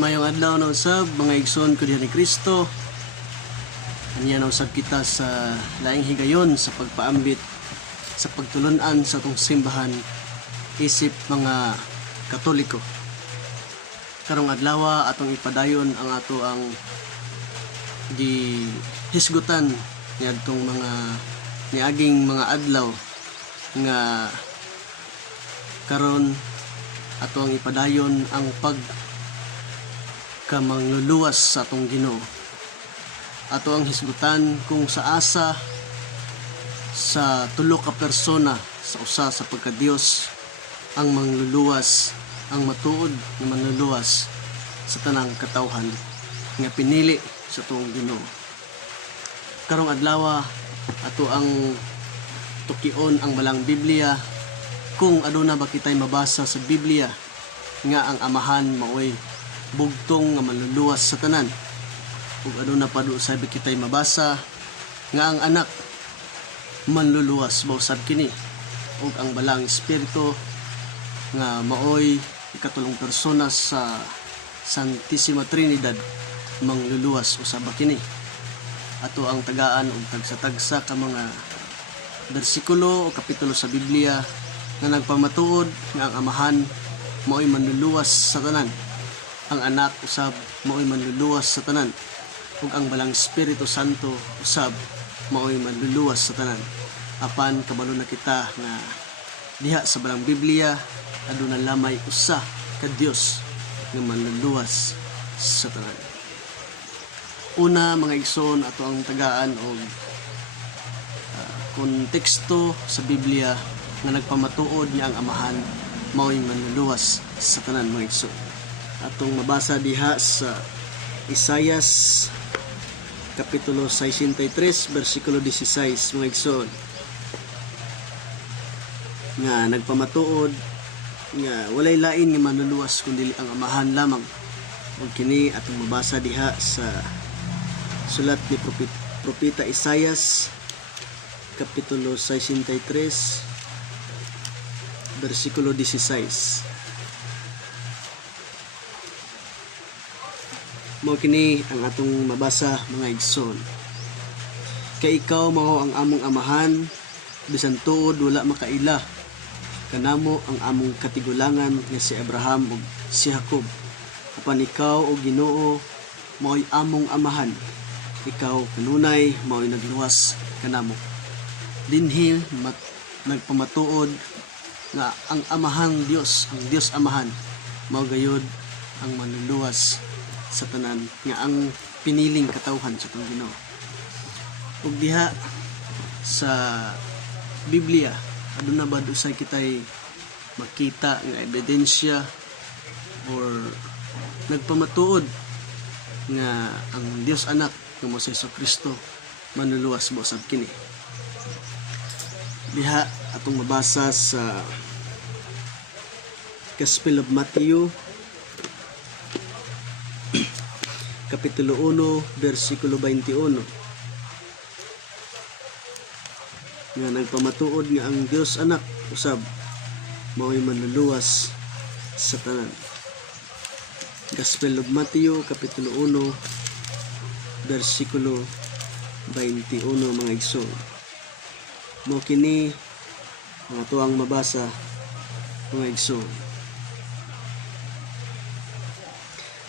Mayong adlaw na usab mga igsoon ko diha ni Kristo. Anya na usab kita sa laing higayon sa pagpaambit sa pagtulun-an sa atong simbahan isip mga Katoliko. Karong adlaw atong ipadayon ang ato ang gihisgutan niadtong mga niaging mga adlaw nga karon ato ang ipadayon ang mangluluwas sa atong Ginoo. Ato ang hisgutan kung sa asa sa tulo ka persona sa usa sa pagka-Dios ang mangluluwas, ang matuod na manluluwas sa tanang katawhan nga pinili sa atong Ginoo. Karong adlaw ato ang tukion ang balang Biblia kung aduna ba kitay mabasa sa Biblia nga ang amahan maoy bugtong nga manluluwas sa tanan, ug aduna pa do sabi kitay mabasa nga ang anak manluluwas ba usab kini, ug ang balang espiritu nga maoy ikatulong persona sa Santissima Trinidad mangluluwas usab kini. Ato ang tagaan og tagsa-tagsa ka mga bersikulo o kapitulo sa Biblia nga nagpamatuod nga ang amahan maoy manluluwas sa tanan, ang anak usab maoy manluluwas sa tanan, ug ang balang Espiritu Santo usab maoy manluluwas sa tanan. Apan kabalo na kita nga diha sa balang Biblia aduna lamay usa ka Dios nga manluluwas sa tanan. Una mga igsoon, ato ang tagaan og konteksto sa Biblia nga nagpamatuod niya ang amahan maoy manluluwas sa tanan mga igsoon. Atong mabasa diha sa Isaias kapitulo 63 bersikulo 16 mga igsoon, nga nagpamatuod nga walay lain nga manluluwas kundi ang amahan lamang. Ug kini atong mabasa diha sa sulat ni propeta Isaias kapitulo 63 bersikulo 16. Mao kini ang atong mabasa mga igsoon. Kay ikaw mao ang among amahan, bisan tuod wala makaila. Kanamo ang among katigulangan nga si Abraham ug si Jacob. Apan ikaw o Ginoo mao'y among amahan. Ikaw kanunay mao'y nagluwas kanamo. Dinhi nagpamatuod nga ang amahang Dios, ang Dios amahan, mao gayud ang manluluwas sa tanan nga ang piniling katawhan sa atong Ginoo. Ug diha sa Biblia aduna ba usay kitay makita nga ebidensya or nagpamatuod nga ang Dios anak nga si Jesucristo manluluwas mo usab kini. Diha atong mabasa sa Gospel of Matthew kapitulo 1 bersikulo 21, nga nagpamatuod nga ang Dios anak usab mao'y manluluwas sa tanan. Gospel of Matthew kapitulo 1 bersikulo 21 mga igsoon. Mao kini ang atuang mabasa mga igsoon.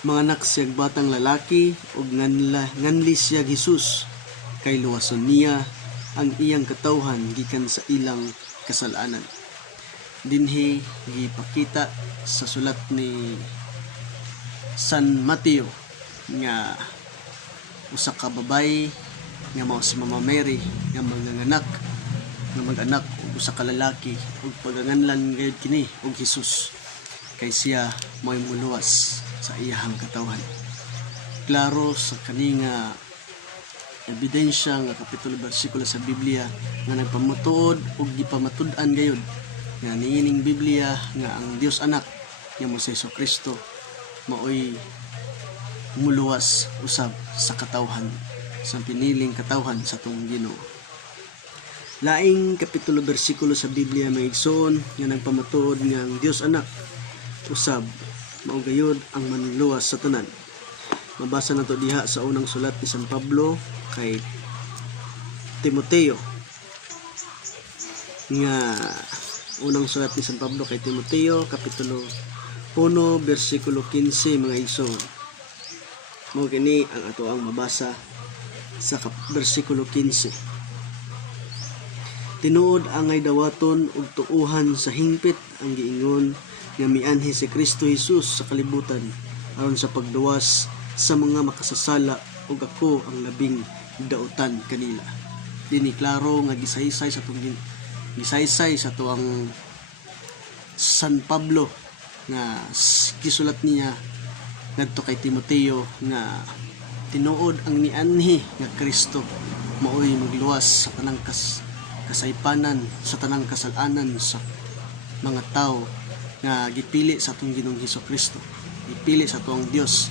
Mga anak siyag batang lalaki ug nganli siyag Hesus, kay luwason niya ang iyang katawhan gikan sa ilang kasalanan. Dinhi gipakita sa sulat ni San Mateo nga usa ka babay nga mao si Mama Mary nga mag-anak og usa ka lalaki, ug paganganlan gayud kini og Hesus, kay siya mao'y muluwas sa iyang katawhan. Klaro sa kaninga ebidensya nga kapitulo bersikulo sa Biblia nga nagpamatuod ug gipamatud-an gayud nga niining Biblia nga ang Dios anak nga si Jesucristo mao'y muluwas usab sa katawhan, sa piniling katawhan sa atong Ginoo. Laing kapitulo bersikulo sa Biblia mga igsoon nga nagpamatuod nga ang Dios anak usab mao gayud ang manluwas sa tanan. Mabasa nato diha sa unang sulat ni San Pablo kay Timoteo, nga unang sulat ni San Pablo kay Timoteo, kapitulo 1, versikulo 15, mga igsoon. Mao kini ang ato ang mabasa sa versikulo 15. Tinuod angay dawaton ug tuuhan sa hingpit ang giingon nga mianhi si Kristo Jesus sa kalibutan aron sa pagduwas sa mga makasasala ug ako ang labing dautan kanila. Dini klaro nga gisaysay sa tuang San Pablo nga gisulat niya ngadto kay Timoteo nga tinuod ang mianhi nga Kristo maoy magluwas sa tanang kasaypanan, sa tanang kasalanan sa mga tao nga gipili sa atong Ginoong Hesukristo, gipili sa atong Dios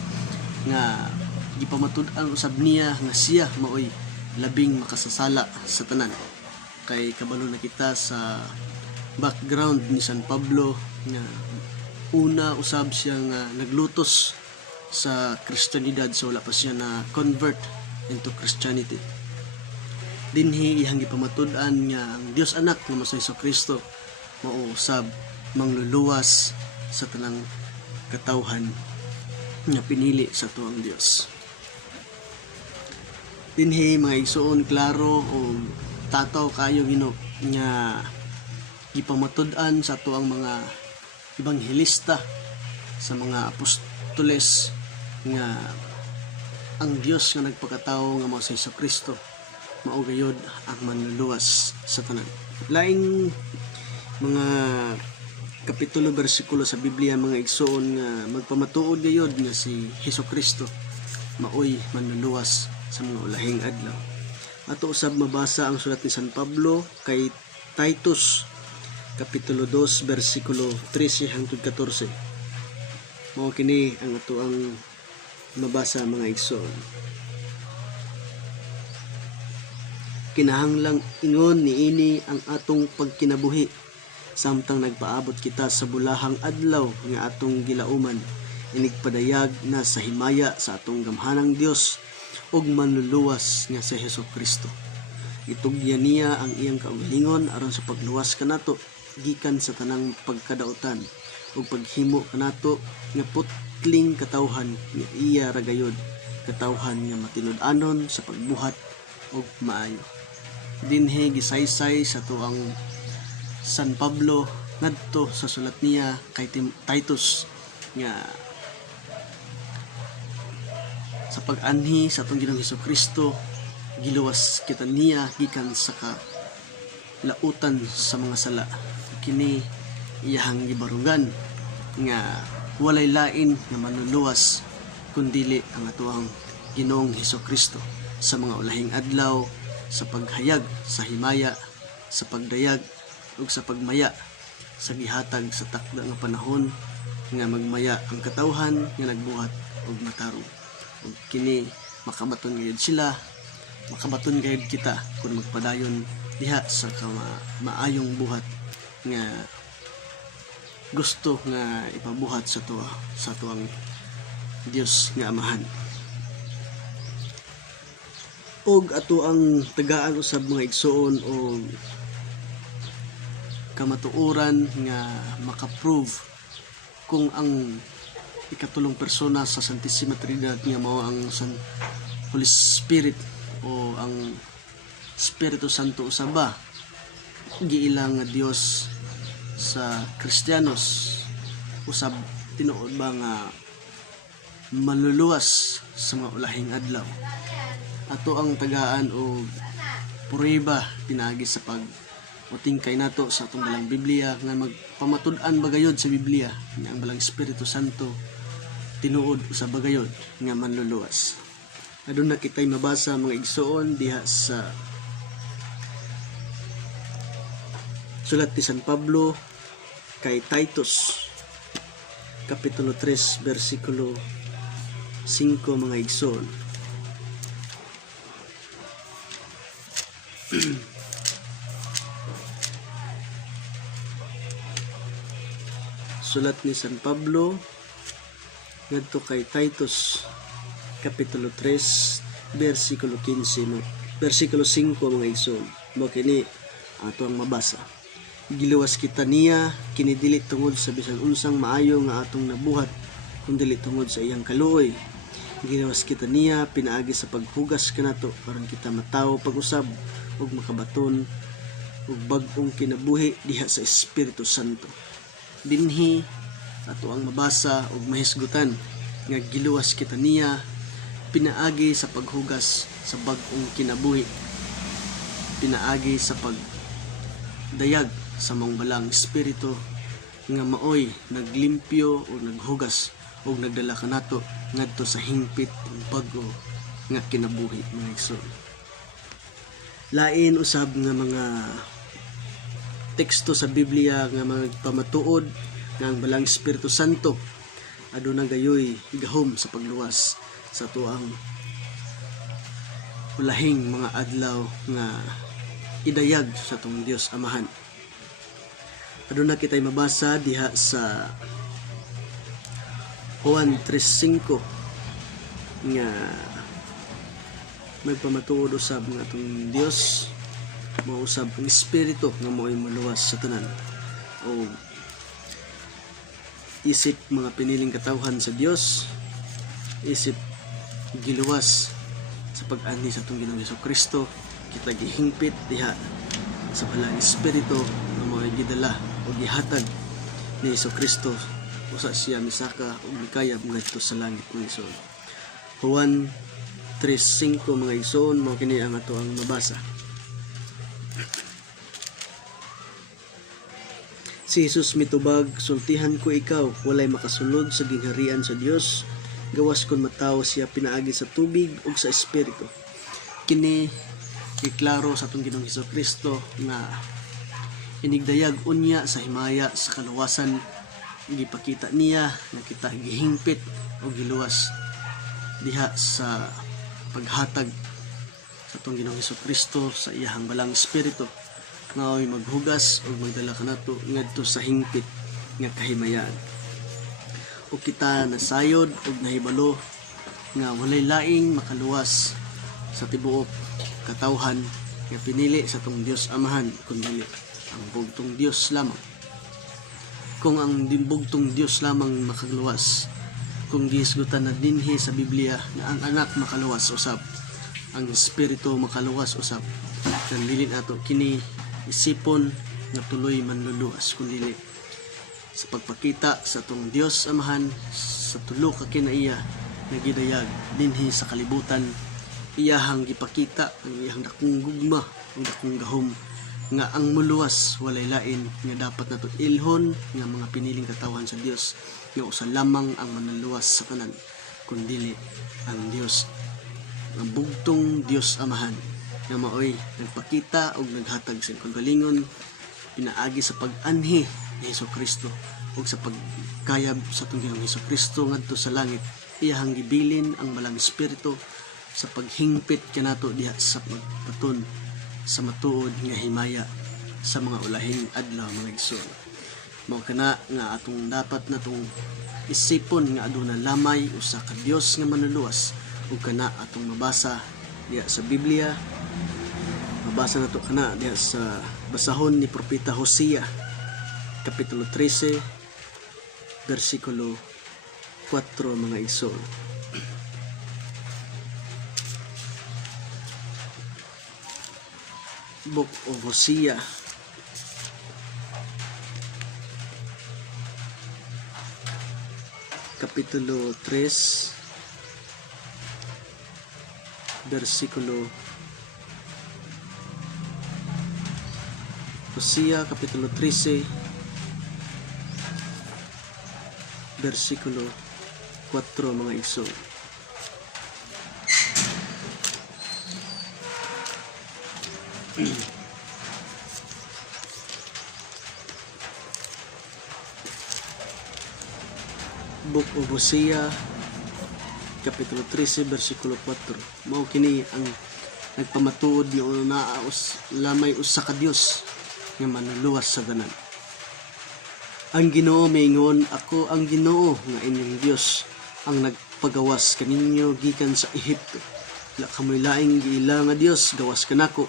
nga gipamatud-an usab niya nga siya maoy labing makasasala sa tanan. Kay kabalo na kita sa background ni San Pablo nga una usab siya nga naglutos sa Kristiyanidad, so wala pa siya na convert into Christianity. Dinhi iyang gipamatud-an nga ang Dios anak nga sa Hesukristo mao usab mangluluwas sa tanang katawhan nga pinili sa tuang Dios. Dinhi mga igsoon, klaro o tataw kayo Ginoo nga gipamatud-an sa tuang mga ebanghelista, sa mga apostoles nga ang Dios nga nagpakatao nga mao sa Hesukristo mao gayud ang manluluwas sa tanan. Laing mga kapitulo bersikulo sa Biblia mga igsoon nga magpamatuod gayud nga si Hesukristo maoy manluluwas sa mga ulahing adlaw. Ato usab mabasa ang sulat ni San Pablo kay Titus kapitulo 2 bersikulo 13 hangtod 14. Mao kini ang ato ang mabasa mga igsoon. Kinahanglang ingon niini ang atong pagkinabuhi samtang nagpaabot kita sa bulahang adlaw nga atong gilauman, inigpadayag na sa himaya sa atong gamhanang Dios ug manluluwas nga si Hesukristo. Itugyan niya ang iyang kaugalingon aron sa pagluwas kanato gikan sa tanang pagkadautan ug paghimo kanato nga putling katawhan nga iya ragayod, katawhan nga matinud-anon sa pagbuhat ug maayo. Dinhi gisaysay sa tuang San Pablo ngadto sa sulat niya kay Titus nga sa pag-anhi sa atong Ginoong Hesukristo giluwas kita niya gikan sa kalautan sa mga sala. Kini iyahang gibarugan nga walay lain nga manluluwas kundili ang atuang Ginoong Hesukristo sa mga ulahing adlaw, sa paghayag sa himaya, sa pagdayag ug sa pagmaya sa gihatag sa takda nga panahon nga magmaya ang katawhan nga nagbuhat ug matarong. Ug kini makabaton gayud sila, makabaton gayud kita kung magpadayon diha sa maayong buhat nga gusto nga ipabuhat sa tuang Dios nga Amahan. Og ato ang tagaan usab mga igsoon o kamatuoran nga makaprove kung ang ikatulong persona sa Santissima Trinidad nga mao ang Holy Spirit o ang Espiritu Santo usaba giilang nga Dios sa Kristiyanos usab tinuod ba nga maluluwas sa mga ulahing adlaw. Ato ang tagaan o prueba pinagi sa utingkay nato sa atong balang Biblia nga magpamatud-an bagayod sa Biblia nga ang balang Espiritu Santo tinuod usab bagayod nga manluluwas. Aduna kitay mabasa mga igsoon diha sa sulat ni San Pablo kay Titus kapitulo 3 bersikulo 5 mga igsoon. Sulat ni San Pablo ngadto kay Titus kapitulo 3 bersikulo 15 bersikulo 5 mga igsoon. Mao kini ato ang mabasa. Giluwas kita niya kini dili tungod sa bisan unsang maayo nga atong nabuhat, kundi tungod sa iyang kaluoy. Giluwas kita niya pinaagi sa paghugas kanato aron kita matawo pag-usab ug makabaton ug bag-ong kinabuhi diha sa Espiritu Santo. Dinhi ato ang mabasa ug mahisgutan nga giluwas kita niya pinaagi sa paghugas sa bag-ong kinabuhi, pinaagi sa pagdayag sa mong balang espiritu nga maoy naglimpyo o naghugas o nagdala kanato ngadto sa hingpit ug bag-o nga kinabuhi mga igsoon. Lain usab nga mga teksto sa Biblia nga magpamatuod nga ang balang Espiritu Santo aduna gayoy gahom sa pagluwas sa tuang ulahing mga adlaw nga idayag sa tong Dios Amahan. Aduna kitay mabasa diha sa Juan 3:5 nga magpamatuod usab nga atong Dios mausab ang espiritu nga mo'y maluwas sa tanan o isip mga piniling katawhan sa Dios, isip giluwas sa pag-ani sa atong Ginoong Hesukristo. Kita gihingpit diha sa balang espiritu nga mo'y gidala o gihatag ni Hesukristo usa siya misaka ug mikayab ngadto sa langit mga igsoon. Juan 3:5 mga igsoon, mao kini ang ato ang mabasa. Si Jesus mitubag, sultihan ko ikaw, walay makasulod sa gingharian sa Dios, gawas kon matawo siya pinaagi sa tubig ug sa espiritu. Kini iklaro sa atong Ginoong Hesukristo nga inigdayag unya sa himaya sa kaluwasan, gipakita niya na kita gihingpit o giluwas diha sa paghatag sa atong Ginoong Hesukristo sa iyang balang espiritu nga oy maghugas o magdala kanato ngadto sa hingpit nga kahimayan. O kita nasayod og nahibalo nga walay laing makaluwas sa tibuok katawhan nga pinili sa atong Dios Amahan kundi ang bugtong Dios lamang. Kung ang bugtong Dios lamang makaluwas, kung gihisgutan na dinhi sa Biblia na ang anak makaluwas usab, ang espiritu makaluwas usab, nang dili ato kini isipon nga tuloy manluluwas kundi sa pagpakita sa atong Dios Amahan sa tulo ka kinaiya nga gidayag dinhi sa kalibutan. Iyahang gipakita ang iyang dakong gugma, ang dakong gahom nga ang muluwas walay lain nga dapat nato ilhon nga mga piniling katawhan sa Dios nga usa lamang ang manluwas sa tanan kundi ang Dios, ang bugtong Dios Amahan nga maoy nagpakita og naghatag sa kagalingon pinaagi sa pag-anhi ni Hesukristo ug sa pagkayab sa atong Ginoong Hesukristo ngadto sa langit. Iyahang gibilin ang balang espiritu sa paghingpit kanato diha sa pagpaton sa matuod nga himaya sa mga ulahing adlaw mga igsoon. Mao kana nga atong dapat natong isipon nga aduna lamay usa ka Dios nga manluluwas ug kana atong mabasa diha sa Biblia. Mabasa nato kana diha sa basahon ni propeta Hosea kapitulo 13 bersikulo 4 mga igsoon. Book of Hosea kapitulo 3 bersikulo Hosea kapitulo 13 bersikulo 4 mga igsoon. Book of Hosea kapitulo 13 bersikulo 4. Mao kini ang nagpamatuod nga naos lamay usa ka Dios nga manluluwas sa tanan. Ang Ginoo maingon, ako ang Ginoo nga inyong Dios, ang nagpagawas kaninyo gikan sa Ehipto. Wala kamoy laing giila nga Dios, gawas kanako.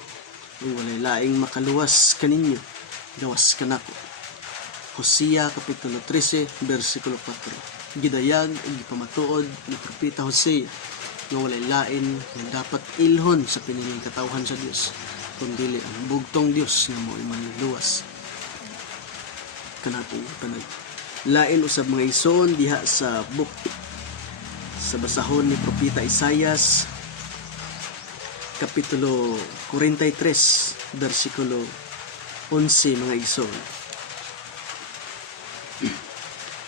Ug walay laing makaluwas kaninyo, gawas kanako. Hosea kapitulo 13 bersikulo 4. Gidayag ug gipamatuod ni propeta Hosea nga walay lain nga dapat ilhon sa piniling katawhan sa Dios, kundi ang bugtong Dios nga mo'y manluwas kanatong tanan. Lain usab mga igsoon diha sa book sa basahon ni propeta Isaias kapitulo 43 bersikulo 11 mga igsoon,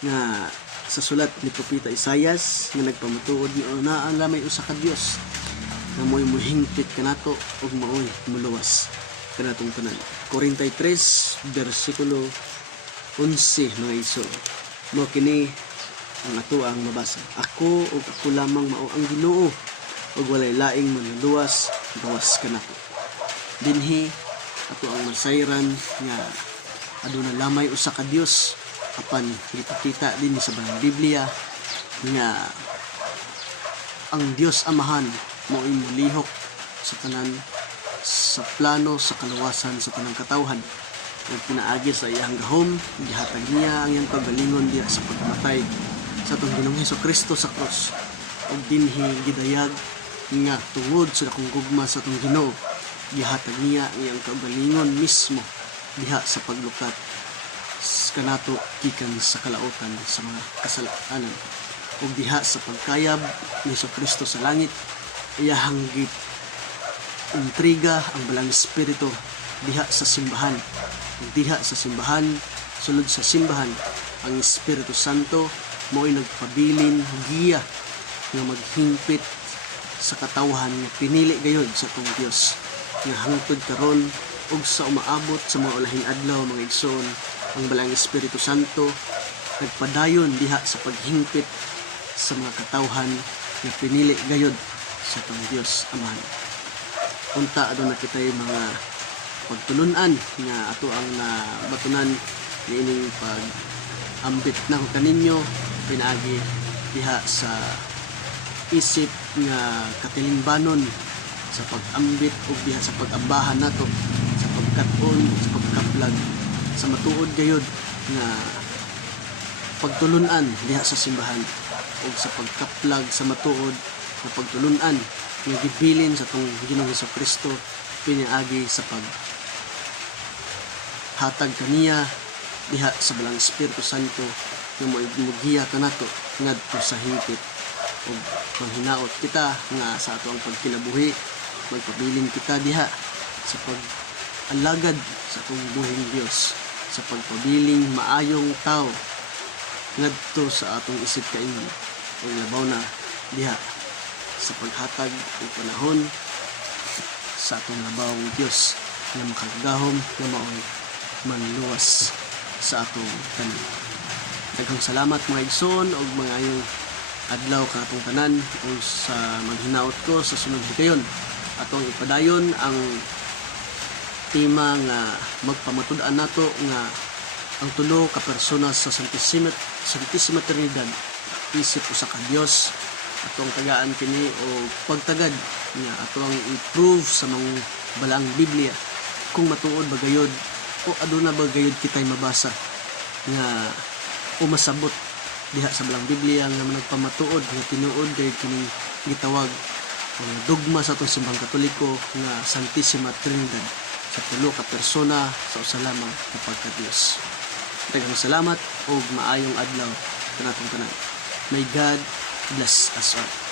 nga sa sulat ni propeta Isaias nga nagpamatuod na ang lamay usa ka Dios na mo'y muhingpit kanato ug maoy muluwas kanatong tanan. 43 bersikulo 11 mga igsoon. Mao kini ang ato ang mabasa. Ako ug ako lamang mao ang Ginoo, ug walay laing manluwas gawas kanako. Dinhi ato ang masayran nga aduna lamay usa ka Dios, apan gipakita din sa Balang Biblia nga ang Dios Amahan mao'y mulihok sa tanan sa plano sa kaluwasan sa tanang katawhan. Ug pinaagi sa iyang gahom, gihatag niya ang iyang kagalingon diha sa pagkamatay sa atong Ginoong Hesukristo sa krus. Ug dinhi gidayag nga tungod sa dakong gugma sa atong Ginoo, gihatag niya ang iyang kagalingon mismo diha sa paglukat kanato gikan sa kalautan sa mga kasalanan. Ug diha sa pagkayab ni Hesukristo sa langit, iyahang intriga ang Balang Espiritu diha sa simbahan. Ug diha sa simbahan, sulod sa simbahan, ang Espiritu Santo mo'y nagpabilin giya nga maghingpit sa katawhan nga pinili gayud sa atong Dios, nga hangtod karon ug sa umaabot sa mga ulahing adlaw mga igsoon, ang Balang Espiritu Santo nagpadayon diha sa paghingpit sa mga katawhan nga pinili gayud sa atong Dios Amahan. Unta aduna kitay mga pagtulunan nga ato ang nabatunan niining pag-ambit na ko kaninyo pinaagi diha sa isip nga katilingbanon sa pag-ambit ug diha sa pag-ambahan nato sa pagkat-on sa pagkaplag sa matuod gayud nga pagtulunan diha sa simbahan ug sa pagkaplag sa matuod nga pagtulunan nga gibilin sa atong Ginoong Hesukristo piniagi sa hatag kaniya diha sa Balang Espiritu Santo nga mogiya kanato ngadto sa hingpit ug manghinaot kita nga sa ato ang pagkinabuhi magpabilin kita diha sa pag-alagad sa atong buhing Dios, sa pagpabiling maayong tao ngadto sa atong isip kaingon ug labaw na diha sa paghatag og panahon sa atong labawong Dios nga makagahom nga maoy manluwas sa atong tanan. Daghang salamat mga igsoon og mga ayong adlaw kanatong tanan ug sa manghinaot ko sa sunod higayon atong ipadayon ang tema nga magpamatud-an nato nga ang tulo ka persona sa Santisima Trinidad isip usa ka Dios. Atong tagaan kini o pagtagad nga atong i-prove sa mga Balang Biblia kung matuod ba gayud o aduna ba gayud kitay mabasa nga umasabot diha sa Balang Biblia nga nagpamatuod nga tinuod gayud kining gitawag ang dogma sa atong simbang Katoliko nga Santisima Trinidad sa tulo ka persona sa usa lamang nga pagka-Dios. Daghang salamat ug maayong adlaw kanatong tanan. May God bless us all.